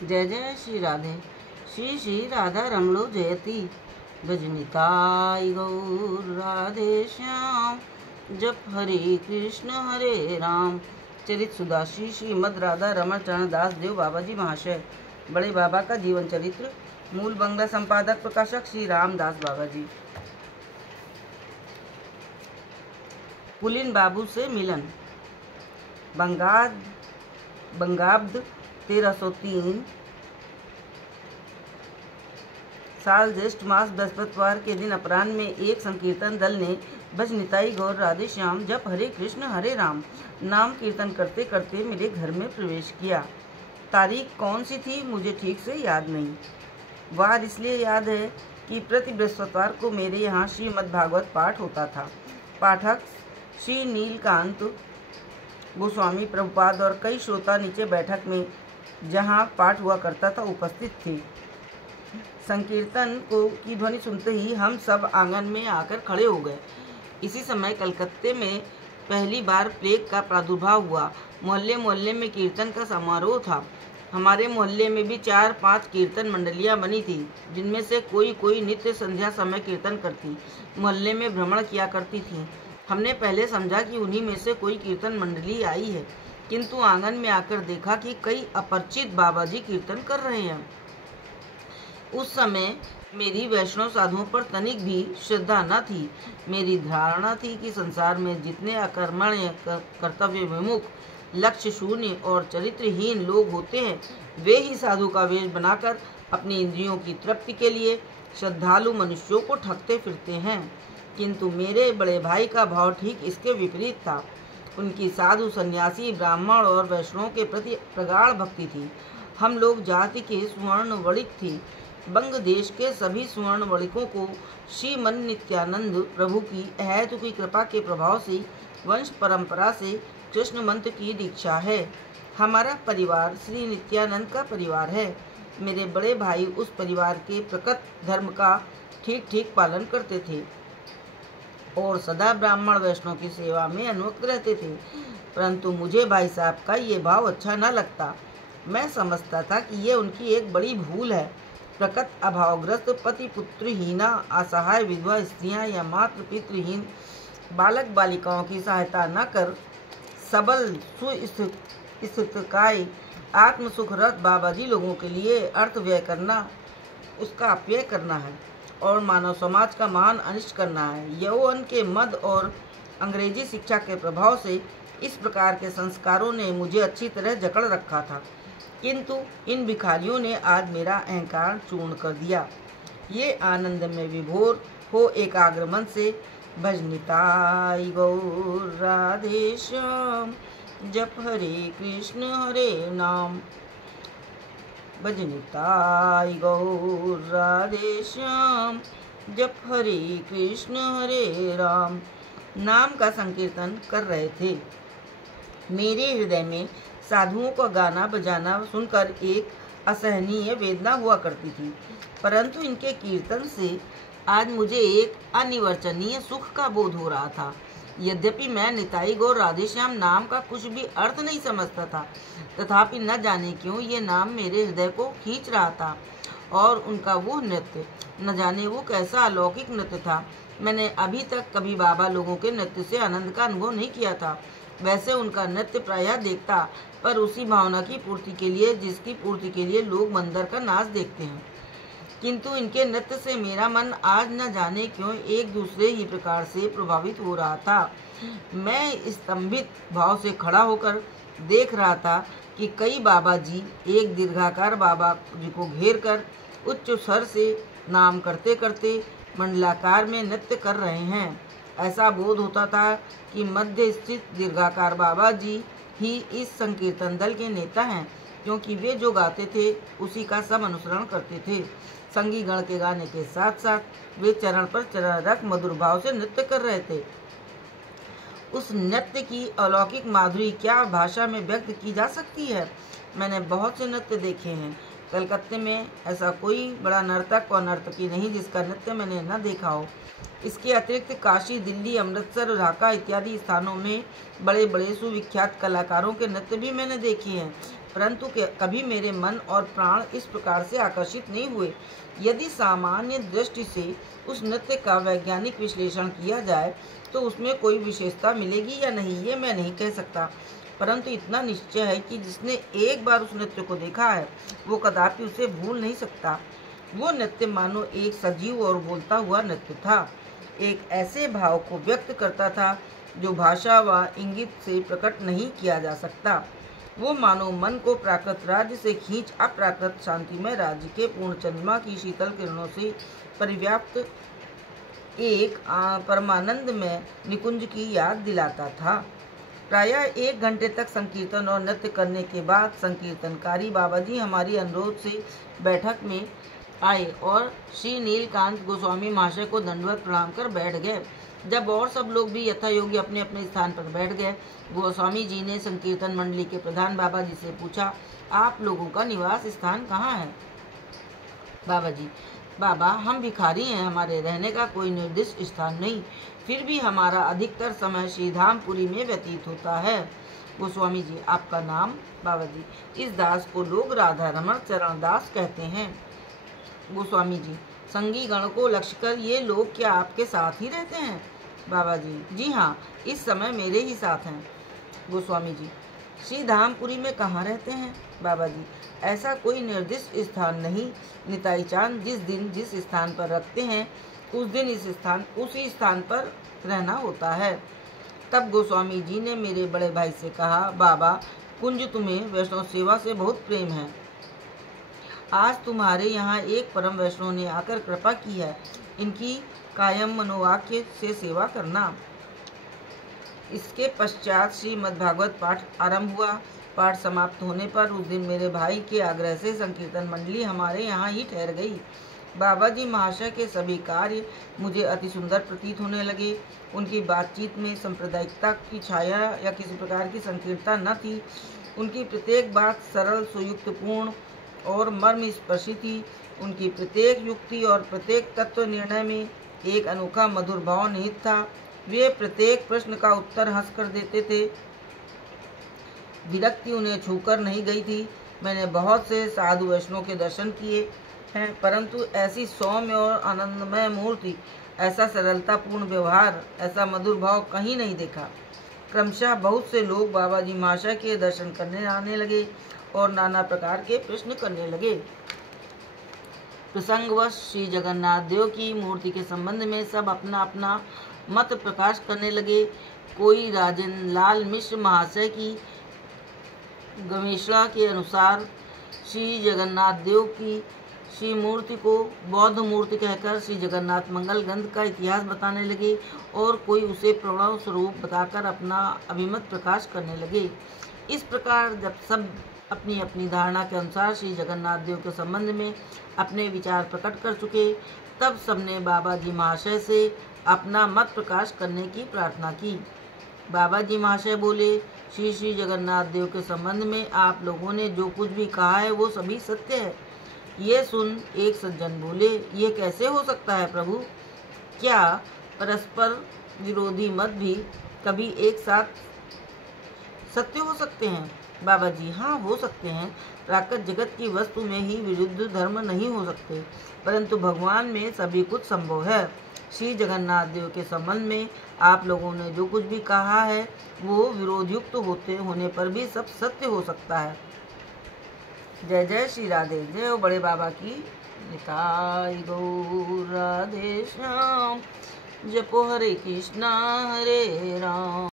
जय जय श्री राधे। श्री श्री राधा रमणो जयति। भजनिताय गौर राधे श्याम। जप हरे राम। चरित सुधा श्री श्रीमद राधा रमण चरण दास देव बाबा जी महाशय। बड़े बाबा का जीवन चरित्र। मूल बंगला संपादक प्रकाशक श्री रामदास बाबा जी। पुलिन बाबू से मिलन। बंगाब्द 1303 साल ज्येष्ठ मास बृहस्पतिवार के दिन अपराह्न में एक संकीर्तन दल ने भजनिताई गौर राधे श्याम जप हरे राम नाम कीर्तन करते करते मेरे घर में प्रवेश किया। तारीख कौन सी थी मुझे ठीक से याद नहीं। वार इसलिए याद है कि प्रति बृहस्पतिवार को मेरे यहाँ श्रीमद् भागवत पाठ होता था। पाठक श्री नीलकांत गोस्वामी प्रभुपाद और कई श्रोता नीचे बैठक में जहाँ पाठ हुआ करता था उपस्थित थे। संकीर्तन की ध्वनि सुनते ही हम सब आंगन में आकर खड़े हो गए। इसी समय कलकत्ते में पहली बार प्लेग का प्रादुर्भाव हुआ। मोहल्ले मोहल्ले में कीर्तन का समारोह था। हमारे मोहल्ले में भी 4-5 कीर्तन मंडलियां बनी थी, जिनमें से कोई नित्य संध्या समय कीर्तन करती मोहल्ले में भ्रमण किया करती थी। हमने पहले समझा कि उन्हीं में से कोई कीर्तन मंडली आई है, किंतु आंगन में आकर देखा कि कई अपरिचित बाबा जी कीर्तन कर रहे हैं। उस समय मेरी वैष्णव साधुओं पर तनिक भी श्रद्धा न थी। मेरी धारणा थी कि संसार में जितने अकर्मण्य, कर्तव्य विमुख, लक्ष्य शून्य और चरित्रहीन लोग होते हैं, वे ही साधु का वेश बनाकर अपनी इंद्रियों की तृप्ति के लिए श्रद्धालु मनुष्यों को ठगते फिरते हैं। किंतु मेरे बड़े भाई का भाव ठीक इसके विपरीत था। उनकी साधु, सन्यासी, ब्राह्मण और वैष्णवों के प्रति प्रगाढ़ भक्ति थी। हम लोग जाति के स्वर्ण वणिक थे। बंग देश के सभी स्वर्ण वणिकों को श्रीमन नित्यानंद प्रभु की अहेतु की कृपा के प्रभाव से वंश परंपरा से कृष्ण मंत्र की दीक्षा है। हमारा परिवार श्री नित्यानंद का परिवार है। मेरे बड़े भाई उस परिवार के प्रकृत धर्म का ठीक पालन करते थे और सदा ब्राह्मण वैष्णव की सेवा में अनुरक्त रहते थे। परंतु मुझे भाई साहब का ये भाव अच्छा न लगता। मैं समझता था कि ये उनकी एक बड़ी भूल है। प्रकृत अभावग्रस्त, पति पुत्रहीना, असहाय विधवा स्त्रियां या मातृ पितृहीन बालक बालिकाओं की सहायता न कर सबल सुस्थितकाय आत्मसुखरत बाबा जी लोगों के लिए अर्थ व्यय करना, उसका अपव्यय करना है और मानव समाज का महान अनिष्ट करना है। यौवन के मद और अंग्रेजी शिक्षा के प्रभाव से इस प्रकार के संस्कारों ने मुझे अच्छी तरह जकड़ रखा था, किंतु इन भिखारियों ने आज मेरा अहंकार चूर्ण कर दिया। ये आनंद में विभोर हो एकाग्र मन से भजनिताई गौर राधे श्याम जप हरे नाम। भजनिताई गौर राधे श्याम जप हरे राम नाम का संकीर्तन कर रहे थे। मेरे हृदय में साधुओं का गाना बजाना सुनकर एक असहनीय वेदना हुआ करती थी, परंतु इनके कीर्तन से आज मुझे एक अनिवर्चनीय सुख का बोध हो रहा था। यद्यपि मैं निताई गौर राधेश्याम नाम का कुछ भी अर्थ नहीं समझता था, तथापि न जाने क्यों ये नाम मेरे हृदय को खींच रहा था। और उनका वो नृत्य, न जाने वो कैसा अलौकिक नृत्य था। मैंने अभी तक कभी बाबा लोगों के नृत्य से आनंद का अनुभव नहीं किया था। वैसे उनका नृत्य प्रायः देखता, पर उसी भावना की पूर्ति के लिए जिसकी पूर्ति के लिए लोग मंदिर का नाच देखते हैं। किंतु इनके नृत्य से मेरा मन आज न जाने क्यों एक दूसरे ही प्रकार से प्रभावित हो रहा था। मैं स्तंभित भाव से खड़ा होकर देख रहा था कि कई बाबा जी एक दीर्घाकार बाबा जी को घेर कर उच्च स्वर से नाम करते करते मंडलाकार में नृत्य कर रहे हैं। ऐसा बोध होता था कि मध्य स्थित दीर्घाकार बाबा जी ही इस संकीर्तन दल के नेता हैं, क्योंकि वे जो गाते थे उसी का सब अनुसरण करते थे। संगी गण के गाने के साथ साथ वे चरण पर चरण रख मधुर भाव से नृत्य कर रहे थे। उस नृत्य की अलौकिक माधुरी क्या भाषा में व्यक्त की जा सकती है। मैंने बहुत से नृत्य देखे हैं। कलकत्ते में ऐसा कोई बड़ा नर्तक और नर्तकी नहीं जिसका नृत्य मैंने न देखा हो। इसके अतिरिक्त काशी, दिल्ली, अमृतसर, ढाका इत्यादि स्थानों में बड़े बड़े सुविख्यात कलाकारों के नृत्य भी मैंने देखे हैं, परंतु कभी मेरे मन और प्राण इस प्रकार से आकर्षित नहीं हुए। यदि सामान्य दृष्टि से उस नृत्य का वैज्ञानिक विश्लेषण किया जाए तो उसमें कोई विशेषता मिलेगी या नहीं, ये मैं नहीं कह सकता, परंतु इतना निश्चय है कि जिसने एक बार उस नृत्य को देखा है वो कदापि उसे भूल नहीं सकता। वो नृत्य मानो एक सजीव और बोलता हुआ नृत्य था, एक ऐसे भाव को व्यक्त करता था जो भाषा व इंगित से प्रकट नहीं किया जा सकता। वो मानो मन को प्राकृत राज्य से खींच अप्राकृत शांतिमय राज्य के पूर्ण चंद्रमा की शीतल किरणों से परिव्याप्त एक परमानंद में निकुंज की याद दिलाता था। प्रायः 1 घंटे तक संकीर्तन और नृत्य करने के बाद संकीर्तनकारी बाबा जी हमारी अनुरोध से बैठक में आए और श्री नीलकांत गोस्वामी महाशय को दंडवत प्रणाम कर बैठ गए। जब और सब लोग भी यथा योग्य अपने अपने स्थान पर बैठ गए, गोस्वामी जी ने संकीर्तन मंडली के प्रधान बाबा जी से पूछा, आप लोगों का निवास स्थान कहाँ है? बाबा जी, बाबा हम भिखारी हैं, हमारे रहने का कोई निर्दिष्ट स्थान नहीं, फिर भी हमारा अधिकतर समय श्रीधामपुरी में व्यतीत होता है। गोस्वामी जी, आपका नाम? बाबा जी, इस दास को लोग राधा रमण चरण दास कहते हैं। गोस्वामी जी, संगी गण को लक्ष्य कर ये लोग क्या आपके साथ ही रहते हैं? बाबा जी, जी हाँ, इस समय मेरे ही साथ हैं। गोस्वामी जी, श्रीधामपुरी में कहाँ रहते हैं? बाबा जी, ऐसा कोई निर्दिष्ट स्थान नहीं, निताई चांद जिस दिन जिस स्थान पर रखते हैं उस दिन उसी स्थान पर रहना होता है। तब गोस्वामी जी ने मेरे बड़े भाई से कहा, बाबा कुंज तुम्हें वैष्णव सेवा से बहुत प्रेम है, आज तुम्हारे यहाँ एक परम वैष्णव ने आकर कृपा की है, इनकी कायम मनोवाक्य से सेवा करना। इसके पश्चात श्रीमद्भागवत पाठ आरंभ हुआ। पाठ समाप्त होने पर उस दिन मेरे भाई के आग्रह से संकीर्तन मंडली हमारे यहाँ ही ठहर गई। बाबा जी महाशय के सभी कार्य मुझे अति सुंदर प्रतीत होने लगे। उनकी बातचीत में सांप्रदायिकता की छाया या किसी प्रकार की संकीर्णता न थी। उनकी प्रत्येक बात सरल, सुयुक्तपूर्ण और मर्म स्पर्शी थी। उनकी प्रत्येक युक्ति और प्रत्येक तत्व निर्णय में एक अनोखा मधुर भाव निहित था। वे प्रत्येक प्रश्न का उत्तर हंसकर देते थे। विरक्ति उन्हें छूकर नहीं गई थी। मैंने बहुत से साधु वैष्णव के दर्शन किए हैं, परंतु ऐसी सौम्य और आनंदमय मूर्ति, ऐसा सरलतापूर्ण व्यवहार, ऐसा मधुर भाव कहीं नहीं देखा। क्रमशः बहुत से लोग बाबा जी महाशय के दर्शन करने आने लगे और नाना प्रकार के प्रश्न करने लगे। प्रसंगवश श्री जगन्नाथ देव की मूर्ति के संबंध में सब अपना अपना मत प्रकाश करने लगे। कोई राजन लाल मिश्र महाशय की गवेषणा के अनुसार श्री जगन्नाथ देव की श्री मूर्ति को बौद्ध मूर्ति कहकर श्री जगन्नाथ मंगल ग्रंथ का इतिहास बताने लगे और कोई उसे प्रणव स्वरूप बताकर अपना अभिमत प्रकाश करने लगे। इस प्रकार जब सब अपनी अपनी धारणा के अनुसार श्री जगन्नाथ देव के संबंध में अपने विचार प्रकट कर चुके, तब सबने बाबा जी महाशय से अपना मत प्रकाश करने की प्रार्थना की। बाबा जी महाशय बोले, श्री श्री जगन्नाथ देव के संबंध में आप लोगों ने जो कुछ भी कहा है वो सभी सत्य है। ये सुन एक सज्जन बोले, ये कैसे हो सकता है प्रभु? क्या परस्पर विरोधी मत भी कभी एक साथ सत्य हो सकते हैं? बाबा जी, हाँ हो सकते हैं। प्राकृत जगत की वस्तु में ही विरुद्ध धर्म नहीं हो सकते, परंतु भगवान में सभी कुछ संभव है। श्री जगन्नाथ देव के संबंध में आप लोगों ने जो कुछ भी कहा है वो विरोधयुक्त होने पर भी सब सत्य हो सकता है। जय जय श्री राधे। जय हो बड़े बाबा की। निताई गौर राधे श्याम। जपो हरे कृष्णा हरे राम।